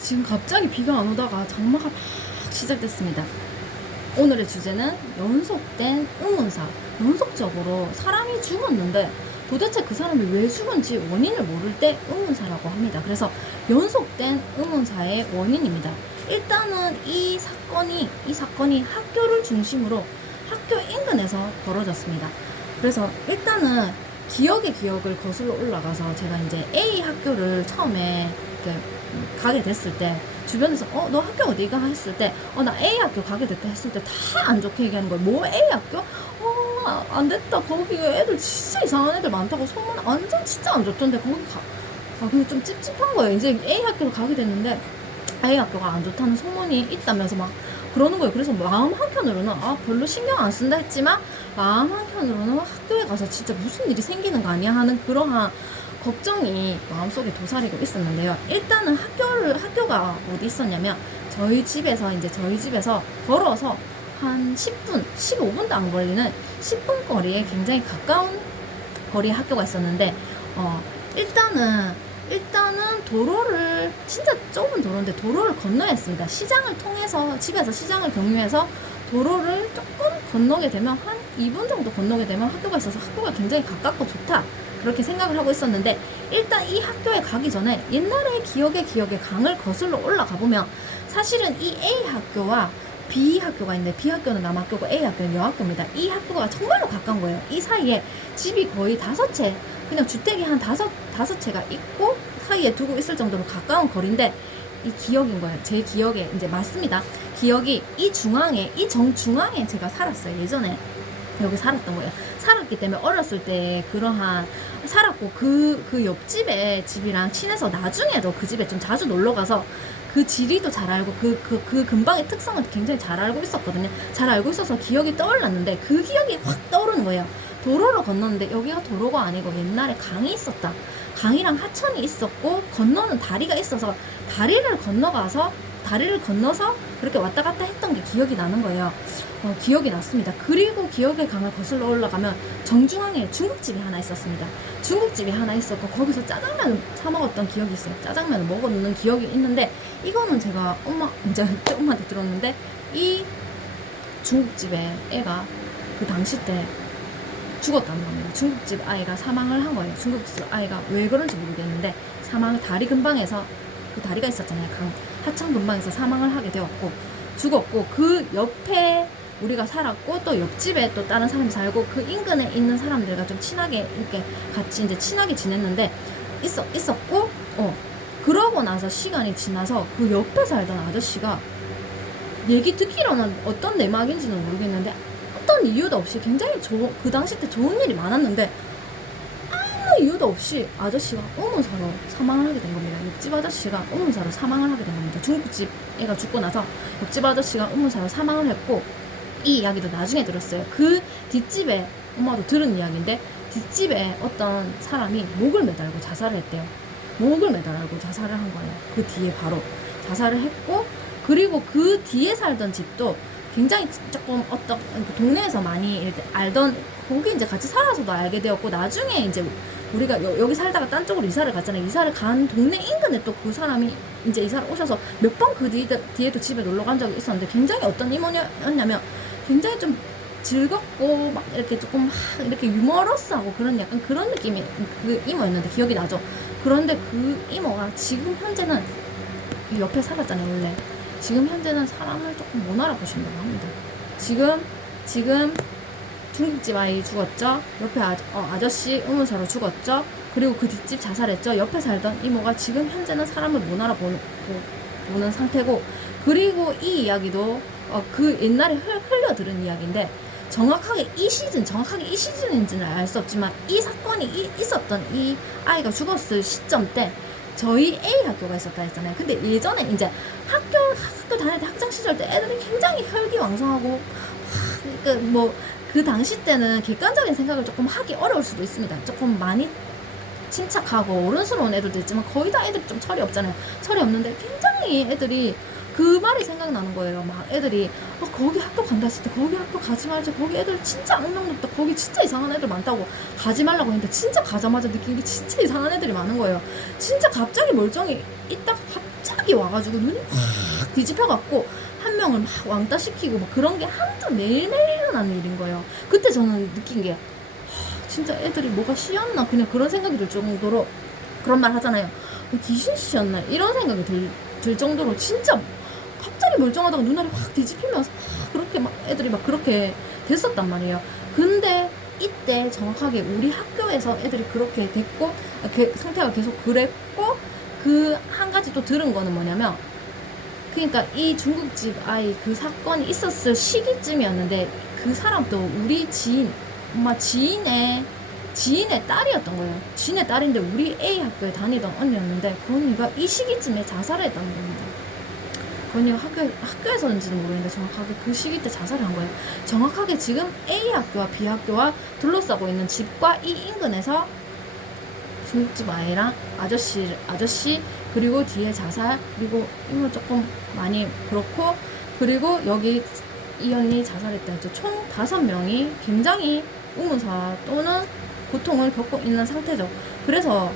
지금 갑자기 비가 안 오다가 장마가 막 시작됐습니다. 오늘의 주제는 연속된 의문사. 연속적으로 사람이 죽었는데 도대체 그 사람이 왜 죽은지 원인을 모를 때 의문사라고 합니다. 그래서 연속된 의문사의 원인입니다. 일단은 이 사건이 학교를 중심으로 학교 인근에서 벌어졌습니다. 그래서 일단은 기억을 거슬러 올라가서 제가 이제 A 학교를 처음에 이렇게 가게 됐을 때 주변에서 너 학교 어디가 했을 때 나 A 학교 가게 됐다 했을 때 다 안 좋게 얘기하는 거예요. 뭐 A 학교? 안 됐다. 거기 애들 진짜 이상한 애들 많다고 소문 완전 진짜 안 좋던데 거기 가. 근데 좀 찝찝한 거예요. 이제 A 학교를 가게 됐는데 A 학교가 안 좋다는 소문이 있다면서 막 그러는 거예요. 그래서 마음 한켠으로는 별로 신경 안 쓴다 했지만 마음 한켠으로는 학교에 가서 진짜 무슨 일이 생기는 거 아니야 하는 그러한 걱정이 마음속에 도사리고 있었는데요. 일단은 학교가 어디 있었냐면 저희 집에서 걸어서 한 10분, 15분도 안 걸리는 10분 거리에 굉장히 가까운 거리에 학교가 있었는데 일단은 도로를 진짜 좁은 도로인데 도로를 건너야 했습니다. 시장을 통해서 집에서 시장을 경유해서 도로를 조금 건너게 되면 한 2분 정도 건너게 되면 학교가 있어서 학교가 굉장히 가깝고 좋다 그렇게 생각을 하고 있었는데 일단 이 학교에 가기 전에 옛날의 기억의 강을 거슬러 올라가 보면 사실은 이 A 학교와 B 학교가 있는데 B 학교는 남학교고 A 학교는 여학교입니다. 이 학교가 정말로 가까운 거예요. 이 사이에 집이 거의 5채 그냥 주택이 한 다섯 채가 있고 사이에 두고 있을 정도로 가까운 거리인데 이 기억인 거예요. 제 기억에 이제 맞습니다. 기억이 이 정중앙에 제가 살았어요. 예전에 여기 살았던 거예요. 살았기 때문에 어렸을 때 그러한 살았고 그 옆집에 집이랑 친해서 나중에도 그 집에 좀 자주 놀러 가서 그 지리도 잘 알고 그 근방의 특성을 굉장히 잘 알고 있었거든요. 잘 알고 있어서 기억이 떠올랐는데 그 기억이 확 떠오르는 거예요. 도로를 건넜는데 여기가 도로가 아니고 옛날에 강이 있었다. 강이랑 하천이 있었고 건너는 다리가 있어서 다리를 건너서 그렇게 왔다 갔다 했던 게 기억이 나는 거예요. 기억이 났습니다. 그리고 기억의 강을 거슬러 올라가면 정중앙에 중국집이 하나 있었습니다. 중국집이 하나 있었고 거기서 짜장면을 사 먹었던 기억이 있어요. 짜장면을 먹었는 기억이 있는데 이거는 제가 엄마한테 들었는데 이 중국집에 애가 그 당시 때 죽었다는 겁니다. 중국집 아이가 사망을 한 거예요. 중국집 아이가 왜 그런지 모르겠는데 다리 근방에서 그 다리가 있었잖아요. 하천 근방에서 사망을 하게 되었고 죽었고 그 옆에 우리가 살았고 또 옆집에 또 다른 사람이 살고 그 인근에 있는 사람들과 좀 친하게 이렇게 같이 이제 친하게 지냈는데 있었고 그러고 나서 시간이 지나서 그 옆에 살던 아저씨가 얘기 듣기로는 어떤 내막인지는 모르겠는데 어떤 이유도 없이 굉장히 그 당시 때 좋은 일이 많았는데 아무 이유도 없이 아저씨가 의문사로 사망을 하게 된 겁니다. 옆집 아저씨가 의문사로 사망을 하게 된 겁니다. 중국집 애가 죽고 나서 옆집 아저씨가 의문사로 사망을 했고 이 이야기도 나중에 들었어요. 그 뒷집에 엄마도 들은 이야기인데 뒷집에 어떤 사람이 목을 매달고 자살을 했대요. 목을 매달고 자살을 한 거예요. 그 뒤에 바로 자살을 했고 그리고 그 뒤에 살던 집도 굉장히 조금 동네에서 많이 이렇게 알던 거기 이제 같이 살아서도 알게 되었고 나중에 이제 우리가 여기 살다가 딴 쪽으로 이사를 갔잖아요. 이사를 간 동네 인근에 또 그 사람이 이제 이사를 오셔서 몇 번 그 뒤에도 집에 놀러 간 적이 있었는데 굉장히 어떤 이모였냐면 굉장히 좀 즐겁고 막 이렇게 조금 이렇게 유머러스하고 그런 약간 그런 느낌의 그 이모였는데 기억이 나죠. 그런데 그 이모가 지금 현재는 옆에 살았잖아요. 원래 지금 현재는 사람을 조금 못 알아보신다고 합니다. 지금 중국집 아이 죽었죠. 옆에 아저씨 의문사로 죽었죠. 그리고 그 뒷집 자살했죠. 옆에 살던 이모가 지금 현재는 사람을 못 알아보는 상태고 그리고 이 이야기도 그 옛날에 흘려들은 이야기인데 정확하게 이 시즌인지는 알 수 없지만 이 사건이 있었던 이 아이가 죽었을 시점 때 저희 A 학교가 있었다 했잖아요. 근데 예전에 이제 학교 다닐 때 학창 시절 때 애들이 굉장히 혈기왕성하고 그 당시 때는 객관적인 생각을 조금 하기 어려울 수도 있습니다. 조금 많이 침착하고 어른스러운 애들도 있지만 거의 다 애들이 좀 철이 없잖아요. 철이 없는데 굉장히 애들이 그 말이 생각나는 거예요. 막 애들이 거기 학교 간다 했을 때 거기 학교 가지 말자. 거기 애들 진짜 악명 높다. 거기 진짜 이상한 애들 많다고 가지 말라고 했는데 진짜 가자마자 느낀 게 진짜 이상한 애들이 많은 거예요. 진짜 갑자기 멀쩡히 있다가 갑자기 갑자기 와가지고 눈이 확 뒤집혀갖고 한 명을 막 왕따 시키고 막 그런 게 한두 매일매일 일어나는 일인 거예요. 그때 저는 느낀 게 진짜 애들이 뭐가 씌었나 그냥 그런 생각이 들 정도로 그런 말 하잖아요. 귀신 씌었나 이런 생각이 들 정도로 진짜 갑자기 멀쩡하다가 눈알이 확 뒤집히면서 막 그렇게 막 애들이 막 그렇게 됐었단 말이에요. 근데 이때 정확하게 우리 학교에서 애들이 그렇게 됐고 그 상태가 계속 그랬고 그 한 가지 또 들은 거는 뭐냐면 그러니까 이 중국집 아이 그 사건이 있었을 시기쯤이었는데 그 사람도 우리 지인 엄마 지인의 딸이었던 거예요. 지인의 딸인데 우리 A 학교에 다니던 언니였는데 그 언니가 이 시기쯤에 자살을 했다는 겁니다. 그 언니가 학교에서는지는 모르겠는데 정확하게 그 시기 때 자살을 한 거예요. 정확하게 지금 A 학교와 B 학교와 둘러싸고 있는 집과 이 인근에서 중국집 아이랑 아저씨 그리고 뒤에 자살 그리고 이거 조금 많이 그렇고 그리고 여기 이 언니 자살했다 했죠. 총 5명이 굉장히 우문사 또는 고통을 겪고 있는 상태죠. 그래서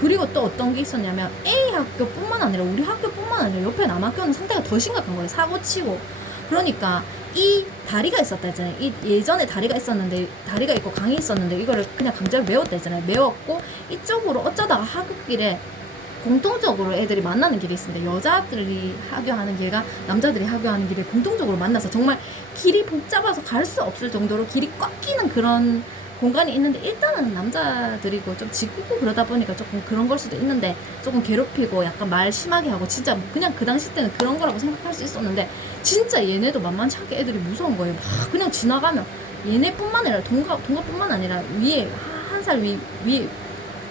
그리고 또 어떤 게 있었냐면 A 학교뿐만 아니라 우리 학교뿐만 아니라 옆에 남학교는 상태가 더 심각한 거예요. 사고치고. 그러니까 이 다리가 있었다 했잖아요. 이 예전에 다리가 있었는데 다리가 있고 강이 있었는데 이거를 그냥 강제로 메웠다 했잖아요. 메웠고 이쪽으로 어쩌다가 하굣길에 공통적으로 애들이 만나는 길이 있습니다. 여자들이 하교하는 길과 남자들이 하교하는 길에 공통적으로 만나서 정말 길이 복잡해서 갈 수 없을 정도로 길이 꽉 끼는 그런 공간이 있는데 일단은 남자들이고 좀 짓궂고 그러다 보니까 조금 그런 걸 수도 있는데 조금 괴롭히고 약간 말 심하게 하고 진짜 그냥 그 당시 때는 그런 거라고 생각할 수 있었는데 진짜 얘네도 만만치 않게 애들이 무서운 거예요. 막 그냥 지나가면 얘네뿐만 아니라 동갑뿐만 아니라 위에 한 살 위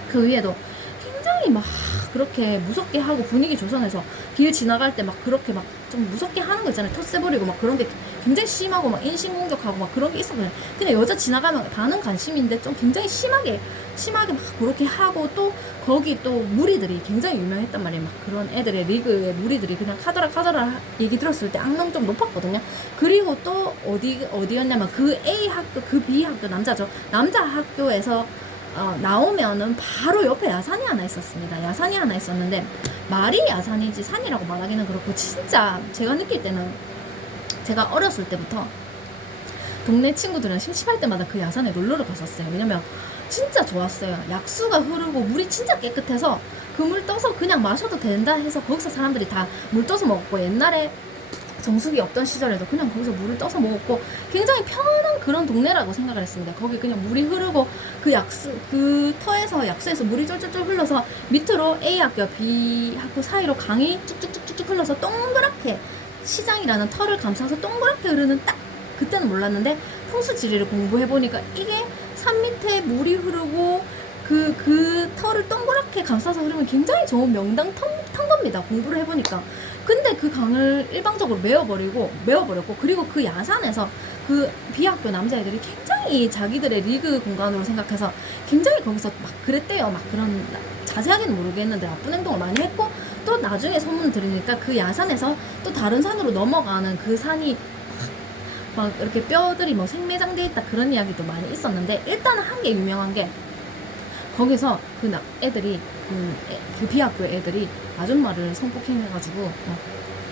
그 위에도 굉장히 막 그렇게 무섭게 하고 분위기 조성해서 길 지나갈 때 막 그렇게 막 좀 무섭게 하는 거 있잖아요. 텃세 부리고 막 그런 게 굉장히 심하고 막 인신공격하고 막 그런 게 있었거든요. 그냥 여자 지나가면 반은 관심인데 좀 굉장히 심하게 막 그렇게 하고 또 거기 또 무리들이 굉장히 유명했단 말이에요. 막 그런 애들의 리그의 무리들이 그냥 카더라 얘기 들었을 때 악명 좀 높았거든요. 그리고 또 어디였냐면 그 A 학교 그 B 학교 남자 학교에서 나오면은 바로 옆에 야산이 하나 있었습니다. 야산이 하나 있었는데 말이 야산이지 산이라고 말하기는 그렇고 진짜 제가 느낄 때는 제가 어렸을 때부터 동네 친구들이랑 심심할 때마다 그 야산에 놀러를 갔었어요. 왜냐면 진짜 좋았어요. 약수가 흐르고 물이 진짜 깨끗해서 그 물 떠서 그냥 마셔도 된다 해서 거기서 사람들이 다 물 떠서 먹었고 옛날에 정수기 없던 시절에도 그냥 거기서 물을 떠서 먹었고 굉장히 편한 그런 동네라고 생각을 했습니다. 거기 그냥 물이 흐르고 그 터에서 약수에서 물이 쫄쫄쫄 흘러서 밑으로 A 학교 B 학교 사이로 강이 쭉쭉쭉쭉 흘러서 동그랗게 시장이라는 터를 감싸서 동그랗게 흐르는 딱 그때는 몰랐는데 풍수지리를 공부해보니까 이게 산 밑에 물이 흐르고 그 터를 동그랗게 감싸서 흐르면 굉장히 좋은 명당 턴 겁니다. 공부를 해보니까. 근데 그 강을 일방적으로 메워버렸고 그리고 그 야산에서 그 B학교 남자애들이 굉장히 자기들의 리그 공간으로 생각해서 굉장히 거기서 막 그랬대요. 막 그런 자세하게는 모르겠는데 나쁜 행동을 많이 했고 또 나중에 소문 들으니까 그 야산에서 또 다른 산으로 넘어가는 그 산이 막 이렇게 뼈들이 뭐 생매장돼 있다 그런 이야기도 많이 있었는데 일단은 한 게 유명한 게 거기서 애들이 그 B학교 애들이 아줌마를 성폭행해가지고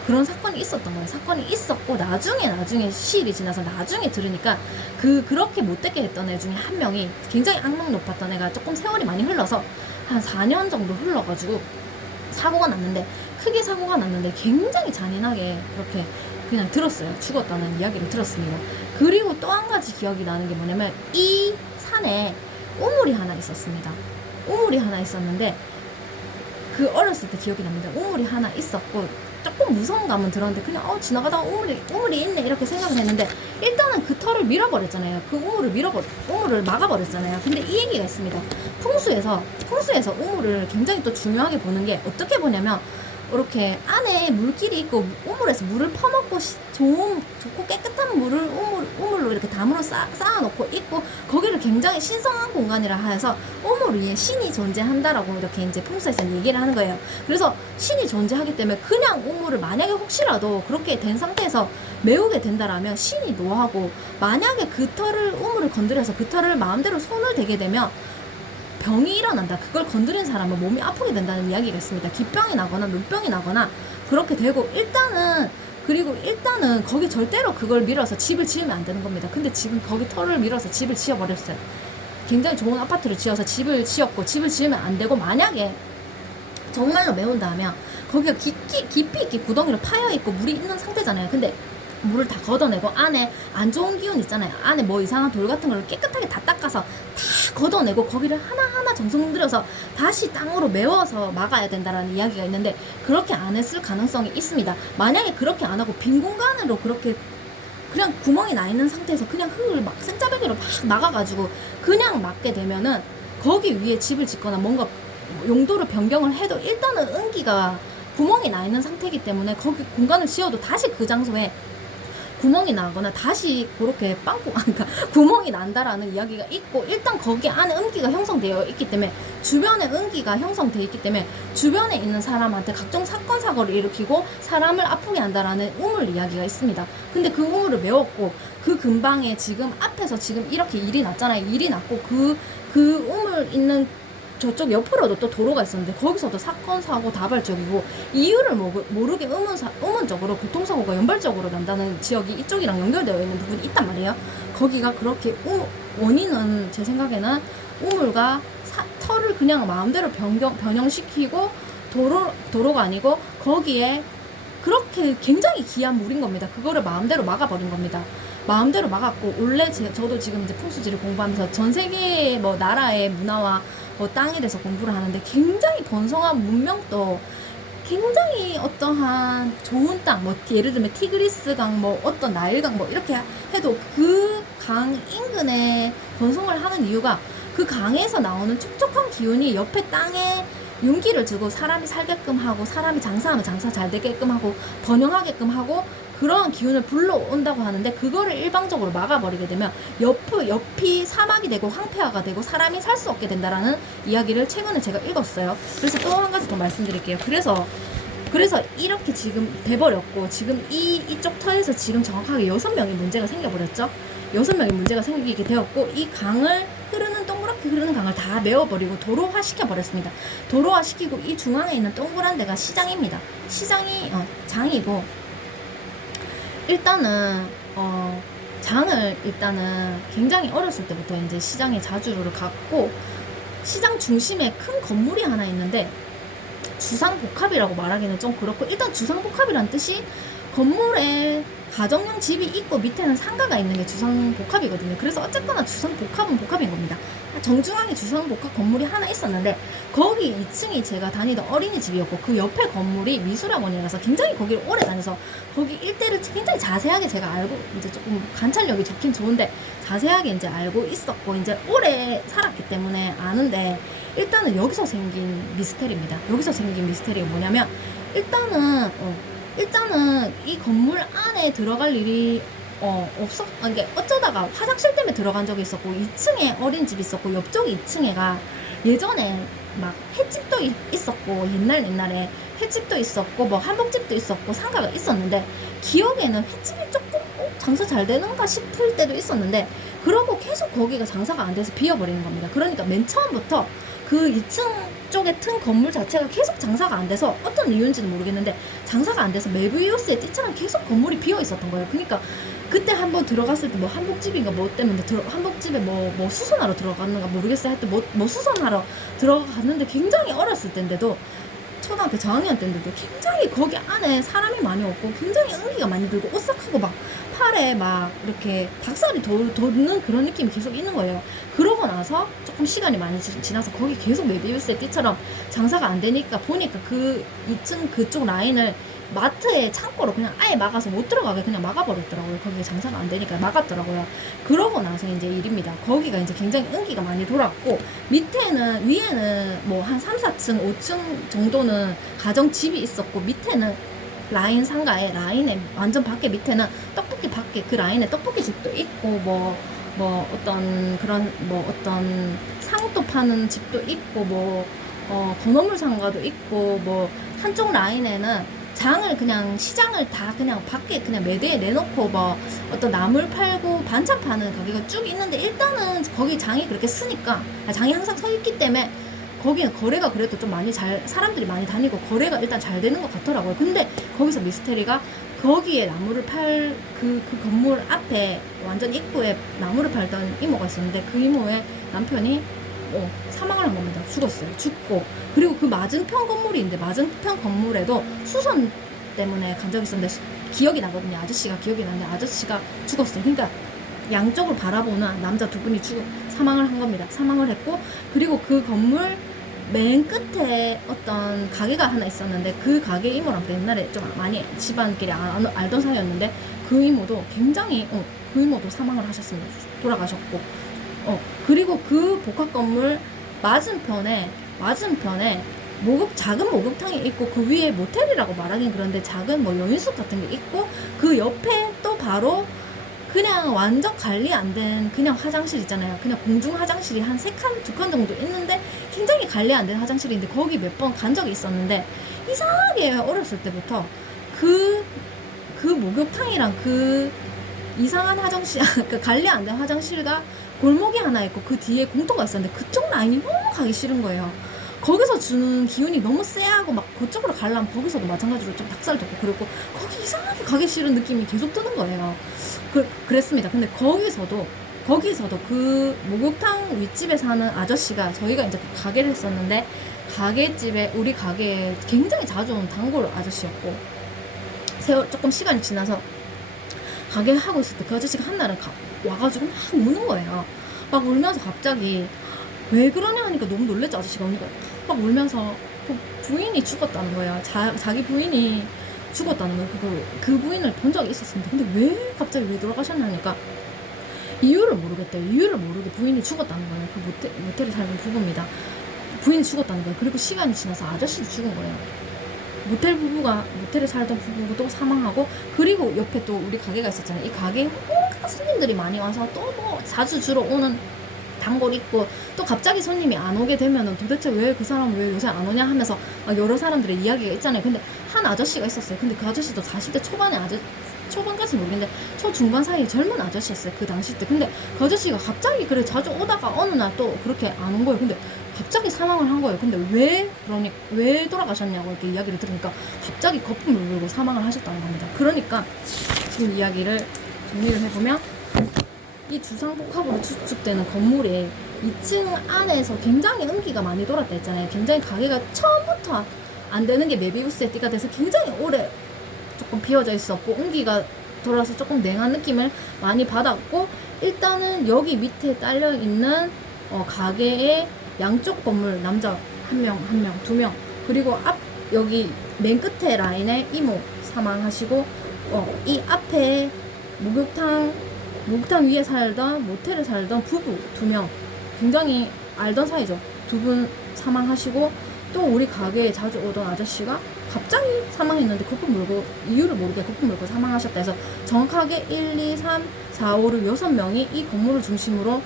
그런 사건이 있었던 거예요. 사건이 있었고 나중에 시일이 지나서 나중에 들으니까 그렇게 못되게 했던 애 중에 한 명이 굉장히 악명 높았던 애가 조금 세월이 많이 흘러서 한 4년 정도 흘러가지고 크게 사고가 났는데 굉장히 잔인하게 그렇게 그냥 들었어요. 죽었다는 이야기를 들었습니다. 그리고 또 한 가지 기억이 나는 게 뭐냐면 이 산에 우물이 하나 있었습니다. 우물이 하나 있었는데 그 어렸을 때 기억이 납니다. 우물이 하나 있었고 조금 무서운 감은 들었는데 그냥 지나가다가 우물이 있네 이렇게 생각을 했는데 일단은 그 털을 밀어버렸잖아요. 그 우물을 막아버렸잖아요. 근데 이 얘기가 있습니다. 풍수에서 우물을 굉장히 또 중요하게 보는 게 어떻게 보냐면 이렇게 안에 물길이 있고 우물에서 물을 퍼먹고 좋고 깨끗한 물을 우물로 이렇게 담으로 쌓아놓고 있고 거기를 굉장히 신성한 공간이라 해서 우물 위에 신이 존재한다라고 이렇게 이제 풍수에서는 얘기를 하는 거예요. 그래서 신이 존재하기 때문에 그냥 우물을 만약에 혹시라도 그렇게 된 상태에서 메우게 된다라면 신이 노하고 만약에 우물을 건드려서 그 털을 마음대로 손을 대게 되면 병이 일어난다. 그걸 건드린 사람은 몸이 아프게 된다는 이야기가 있습니다. 기병이 나거나 눈병이 나거나 그렇게 되고, 일단은 거기 절대로 그걸 밀어서 집을 지으면 안 되는 겁니다. 근데 지금 거기 터를 밀어서 집을 지어버렸어요. 굉장히 좋은 아파트를 지어서 집을 지었고, 집을 지으면 안 되고, 만약에 정말로 매운다면 거기가 깊이 있게 구덩이로 파여 있고 물이 있는 상태잖아요. 근데 물을 다 걷어내고 안에 안 좋은 기운 있잖아요. 안에 뭐 이상한 돌 같은 걸 깨끗하게 다 닦아서 다 걷어내고 거기를 하나하나 정성 들여서 다시 땅으로 메워서 막아야 된다라는 이야기가 있는데, 그렇게 안 했을 가능성이 있습니다. 만약에 그렇게 안 하고 빈 공간으로 그렇게 그냥 구멍이 나 있는 상태에서 그냥 흙을 막 생짜배기로 막 막아가지고 그냥 막게 되면은, 거기 위에 집을 짓거나 뭔가 용도를 변경을 해도 일단은 응기가 구멍이 나 있는 상태이기 때문에, 거기 공간을 지어도 다시 그 장소에 구멍이 나거나 다시 그렇게 그러니까 구멍이 난다라는 이야기가 있고, 일단 거기 안에 응기가 형성되어 있기 때문에, 주변에 응기가 형성되어 있기 때문에 주변에 있는 사람한테 각종 사건 사고를 일으키고 사람을 아프게 한다라는 우물 이야기가 있습니다. 근데 그 우물을 메웠고, 그 근방에 지금 앞에서 지금 이렇게 일이 났잖아요. 일이 났고, 그 우물 있는 저쪽 옆으로도 또 도로가 있었는데, 거기서도 사건 사고 다발적이고, 이유를 모르게 의문적으로 교통사고가 연발적으로 난다는 지역이 이쪽이랑 연결되어 있는 부분이 있단 말이에요. 거기가 그렇게 원인은 제 생각에는 우물과 터를 그냥 마음대로 변형시키고, 도로가 아니고 거기에 그렇게 굉장히 귀한 물인 겁니다. 그거를 마음대로 막아버린 겁니다. 마음대로 막았고, 원래 저도 지금 이제 풍수지를 공부하면서 전 세계의 뭐 나라의 문화와 뭐 땅에 대해서 공부를 하는데, 굉장히 번성한 문명도, 굉장히 어떠한 좋은 땅, 뭐 예를 들면 티그리스강, 뭐 어떤 나일강, 뭐 이렇게 해도 그 강 인근에 번성을 하는 이유가, 그 강에서 나오는 촉촉한 기운이 옆에 땅에 윤기를 주고 사람이 살게끔 하고, 사람이 장사하면 장사 잘 되게끔 하고 번영하게끔 하고, 그런 기운을 불러온다고 하는데, 그거를 일방적으로 막아버리게 되면 옆이 사막이 되고 황폐화가 되고 사람이 살 수 없게 된다라는 이야기를 최근에 제가 읽었어요. 그래서 또 한 가지 더 말씀드릴게요. 그래서 이렇게 지금 돼버렸고, 지금 이쪽 터에서 지금 정확하게 6명이 문제가 생겨버렸죠. 6명이 문제가 생기게 되었고, 이 강을 동그랗게 흐르는 강을 다 메워버리고 도로화 시켜버렸습니다. 도로화 시키고, 이 중앙에 있는 동그란 데가 시장입니다. 시장이 장이고, 일단은 장을 굉장히 어렸을 때부터 이제 시장에 자주를 갔고, 시장 중심에 큰 건물이 하나 있는데, 주상복합이라고 말하기는 좀 그렇고, 일단 주상복합이란 뜻이 건물에 가정용 집이 있고 밑에는 상가가 있는 게 주상복합이거든요. 그래서 어쨌거나 주상복합은 복합인 겁니다. 정중앙에 주상복합 건물이 하나 있었는데, 거기 2층이 제가 다니던 어린이집이었고, 그 옆에 건물이 미술학원이라서 굉장히 거기를 오래 다녀서 거기 일대를 굉장히 자세하게 제가 알고, 이제 조금 관찰력이 좋긴 좋은데 자세하게 이제 알고 있었고, 이제 오래 살았기 때문에 아는데, 일단은 여기서 생긴 미스테리입니다. 여기서 생긴 미스테리가 뭐냐면, 일단은 이 건물 안에 들어갈 일이 이게 어쩌다가 화장실 때문에 들어간 적이 있었고, 2층에 어린이집이 있었고, 옆쪽 2층에가 예전에 막 횟집도 있었고, 옛날에 횟집도 있었고, 뭐 한복집도 있었고, 상가가 있었는데, 기억에는 횟집이 조금 장사 잘 되는가 싶을 때도 있었는데, 그러고 계속 거기가 장사가 안 돼서 비어버리는 겁니다. 그러니까 맨 처음부터 그 2층 쪽에 튼 건물 자체가 계속 장사가 안 돼서, 어떤 이유인지는 모르겠는데 장사가 안 돼서 메비우스의 띠처럼 계속 건물이 비어 있었던 거예요. 그러니까 그때 한번 들어갔을 때 뭐 한복집인가 뭐 때문에 한복집에 뭐 수선하러 들어갔는가 모르겠어요. 하여튼 뭐 수선하러 들어갔는데, 굉장히 어렸을 때인데도, 초등학교 저학년 때인데도 굉장히 거기 안에 사람이 많이 없고, 굉장히 응기가 많이 들고, 오싹하고 막 팔에 막 이렇게 닭살이 돋는 그런 느낌이 계속 있는 거예요. 그러고 나서 조금 시간이 많이 지나서 거기 계속 메비우스의 띠처럼 장사가 안 되니까, 보니까 그 2층 그쪽 라인을 마트에 창고로 그냥 아예 막아서 못 들어가게 그냥 막아버렸더라고요. 거기에 장사가 안 되니까 막았더라고요. 그러고 나서 이제 일입니다. 거기가 이제 굉장히 응기가 많이 돌았고, 위에는 뭐 한 3, 4층, 5층 정도는 가정집이 있었고, 밑에는 라인 상가에, 라인에 완전 밖에 밑에는 떡볶이 밖에 그 라인에 떡볶이 집도 있고, 어떤 상도 파는 집도 있고, 건어물 상가도 있고, 뭐 한쪽 라인에는 장을 그냥 시장을 다 그냥 밖에 그냥 매대에 내놓고 뭐 어떤 나물 팔고 반찬 파는 가게가 쭉 있는데 일단은 거기 장이 그렇게 쓰니까 장이 항상 서 있기 때문에 거기는 거래가 그래도 좀 많이 사람들이 많이 다니고 거래가 일단 잘 되는 것 같더라고요. 근데 거기서 미스테리가 거기에 나무를 그 건물 앞에 완전 입구에 나무를 팔던 이모가 있었는데 그 이모의 남편이 사망을 한 겁니다. 죽었어요. 죽고 그리고 그 맞은편 건물이 있는데 맞은편 건물에도 수선 때문에 간 적이 있었는데 기억이 나거든요. 아저씨가 기억이 나는데 아저씨가 죽었어요. 그러니까 양쪽을 바라보는 남자 두 분이 사망을 한 겁니다. 사망을 했고 그리고 그 건물 맨 끝에 어떤 가게가 하나 있었는데 그 가게 이모랑 옛날에 좀 많이 집안끼리 알던 사이였는데 그 이모도 굉장히 그 이모도 사망을 하셨습니다. 돌아가셨고 그리고 그 복합 건물 맞은편에 작은 목욕탕이 있고 그 위에 모텔이라고 말하긴 그런데 작은 뭐 여인숙 같은 게 있고 그 옆에 또 바로 그냥 완전 관리 안 된 그냥 화장실 있잖아요. 그냥 공중 화장실이 한 3칸, 2칸 정도 있는데 굉장히 관리 안 된 화장실인데 거기 몇 번 간 적이 있었는데 이상하게 어렸을 때부터 그 목욕탕이랑 그 이상한 화장실, 그 관리 안 된 화장실과 골목이 하나 있고 그 뒤에 공터가 있었는데 그쪽 라인이 너무 가기 싫은 거예요. 거기서 주는 기운이 너무 쎄하고 막 그쪽으로 가려면 거기서도 마찬가지로 좀 닭살 돋고 그리고 거기 이상하게 가기 싫은 느낌이 계속 드는 거예요. 그랬습니다. 근데 거기서도 그 목욕탕 윗집에 사는 아저씨가 저희가 이제 가게를 했었는데 가게집에 우리 가게에 굉장히 자주 온 단골 아저씨였고 조금 시간이 지나서 가게 하고 있을 때 그 아저씨가 한날은 와가지고 막 우는 거예요. 막 울면서 갑자기 왜 그러냐 하니까 너무 놀랬죠. 아저씨가 우는 거예요. 막 울면서 그 부인이 죽었다는 거예요. 자기 부인이 죽었다는 거예요. 그 부인을 본 적이 있었습니다. 근데 왜 갑자기 왜 돌아가셨나 하니까 이유를 모르겠대요. 이유를 모르게 부인이 죽었다는 거예요. 그 모텔에 살던 부부입니다. 부인이 죽었다는 거예요. 그리고 시간이 지나서 아저씨도 죽은 거예요. 모텔에 살던 부부도 사망하고 그리고 옆에 또 우리 가게가 있었잖아요. 이 가게에 손님들이 많이 와서 또 뭐 자주 주로 오는 단골 있고 또 갑자기 손님이 안 오게 되면은 도대체 왜 그 사람은 왜 요새 안 오냐 하면서 여러 사람들의 이야기가 있잖아요. 근데 한 아저씨가 있었어요. 근데 그 아저씨도 40대 초반까지는 모르겠는데 초중반 사이에 젊은 아저씨였어요. 그 당시 때. 근데 그 아저씨가 갑자기 그래 자주 오다가 어느 날 또 그렇게 안 온 거예요. 근데 갑자기 사망을 한 거예요. 근데 왜 돌아가셨냐고 이렇게 이야기를 들으니까 갑자기 거품을 물고 사망을 하셨다는 겁니다. 그러니까 지금 이야기를 정리를 해보면 이 주상복합으로 추측되는 건물에 2층 안에서 굉장히 음기가 많이 돌았다 했잖아요. 굉장히 가게가 처음부터 안 되는 게 메비우스의 띠가 돼서 굉장히 오래 조금 비어져 있었고 음기가 돌아서 조금 냉한 느낌을 많이 받았고 일단은 여기 밑에 딸려 있는 가게의 양쪽 건물 남자 한 명, 2명 그리고 여기 맨 끝에 라인에 이모 사망하시고 이 앞에 목욕탕 위에 살던 모텔에 살던 부부 2명 굉장히 알던 사이죠. 2분 사망하시고 또 우리 가게에 자주 오던 아저씨가 갑자기 사망했는데 이유를 모르게 거품 물고 사망하셨다 해서 정확하게 1, 2, 3, 4, 5, 6, 6명이 이 건물을 중심으로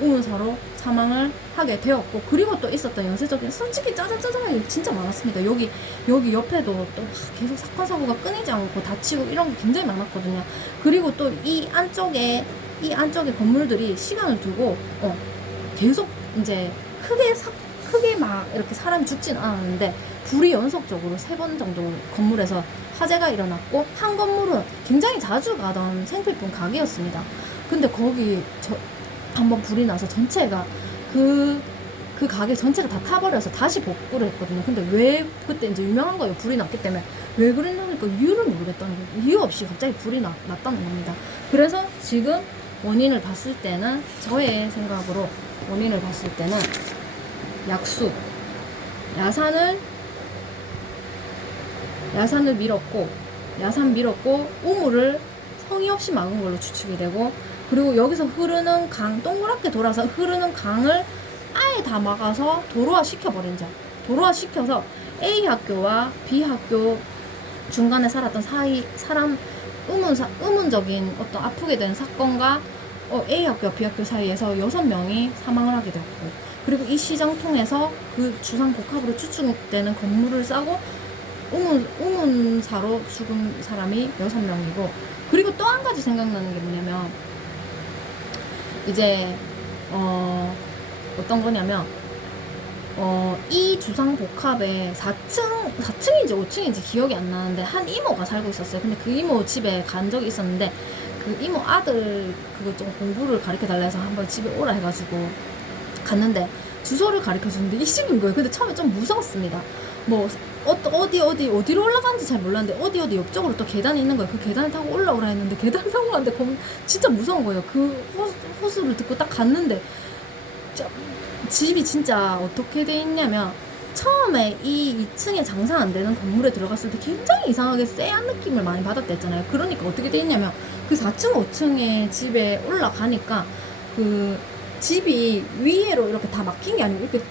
우문사로 사망을 하게 되었고 그리고 또 있었던 연쇄적인 솔직히 짜잘짜잘하게 진짜 많았습니다. 여기 옆에도 또 계속 사건 사고가 끊이지 않고 다치고 이런 게 굉장히 많았거든요. 그리고 또 이 안쪽에 건물들이 시간을 두고 계속 이제 크게 막 이렇게 사람이 죽진 않았는데 불이 연속적으로 3번 정도 건물에서 화재가 일어났고 한 건물은 굉장히 자주 가던 생필품 가게였습니다. 근데 거기 한번 불이 나서 전체가 그 가게 전체가 다 타버려서 다시 복구를 했거든요. 근데 왜 그때 이제 유명한 거예요. 불이 났기 때문에 왜 그랬냐니까 이유를 모르겠다는 거예요. 이유 없이 갑자기 불이 났다는 겁니다. 그래서 지금 원인을 봤을 때는 저의 생각으로 원인을 봤을 때는 야산을 밀었고 우물을 성의 없이 막은 걸로 추측이 되고 그리고 여기서 흐르는 동그랗게 돌아서 흐르는 강을 아예 다 막아서 도로화 시켜서 A 학교와 B 학교 중간에 살았던 사람 의문적인 어떤 아프게 된 사건과 A 학교와 B 학교 사이에서 6명이 사망을 하게 되었고 그리고 이 시장 통해서 그 주상복합으로 추측되는 건물을 싸고 우문사로 죽은 사람이 6명이고, 그리고 또 한 가지 생각나는 게 뭐냐면, 이제 어떤 거냐면, 이 주상복합에 4층인지 5층인지 기억이 안 나는데 한 이모가 살고 있었어요. 근데 그 이모 집에 간 적이 있었는데, 그 이모 아들 그거 좀 공부를 가르쳐 달라 해서 한번 집에 오라 해가지고 갔는데, 주소를 가르쳐 주는데 이 집인 거예요. 근데 처음에 좀 무서웠습니다. 뭐 어디로 올라가는지 잘 몰랐는데 어디 옆쪽으로 또 계단이 있는 거예요. 그 계단을 타고 올라오라 했는데 계단 타고 가는데 진짜 무서운 거예요. 그 호수를 듣고 딱 갔는데, 집이 진짜 어떻게 돼 있냐면, 처음에 이 2층에 장사 안 되는 건물에 들어갔을 때 굉장히 이상하게 쎄한 느낌을 많이 받았다 했잖아요. 그러니까 어떻게 돼 있냐면, 그 4층 5층에 집에 올라가니까 그 집이 위로 이렇게 다 막힌 게 아니고 이렇게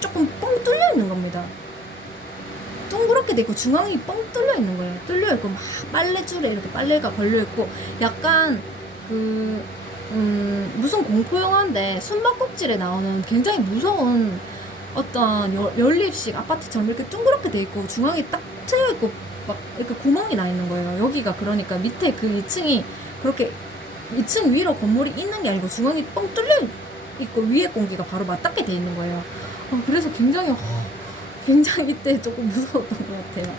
조금 뻥 뚫려 있는 겁니다. 동그랗게 돼 있고 중앙이 뻥 뚫려 있는 거예요. 뚫려 있고 막 빨래줄에 이렇게 빨래가 걸려 있고, 약간 그 무슨 공포영화인데 숨바꼭질에 나오는 굉장히 무서운 어떤 연립식 아파트처럼 이렇게 둥그렇게 돼 있고 중앙에 딱 트여 있고 막 이렇게 구멍이 나 있는 거예요. 여기가 그러니까 밑에 그 2층이 그렇게 2층 위로 건물이 있는 게 아니고 중앙이 뻥 뚫려 있고 위에 공기가 바로 맞닿게 돼 있는 거예요. 그래서 굉장히 이때 조금 무서웠던 것 같아요.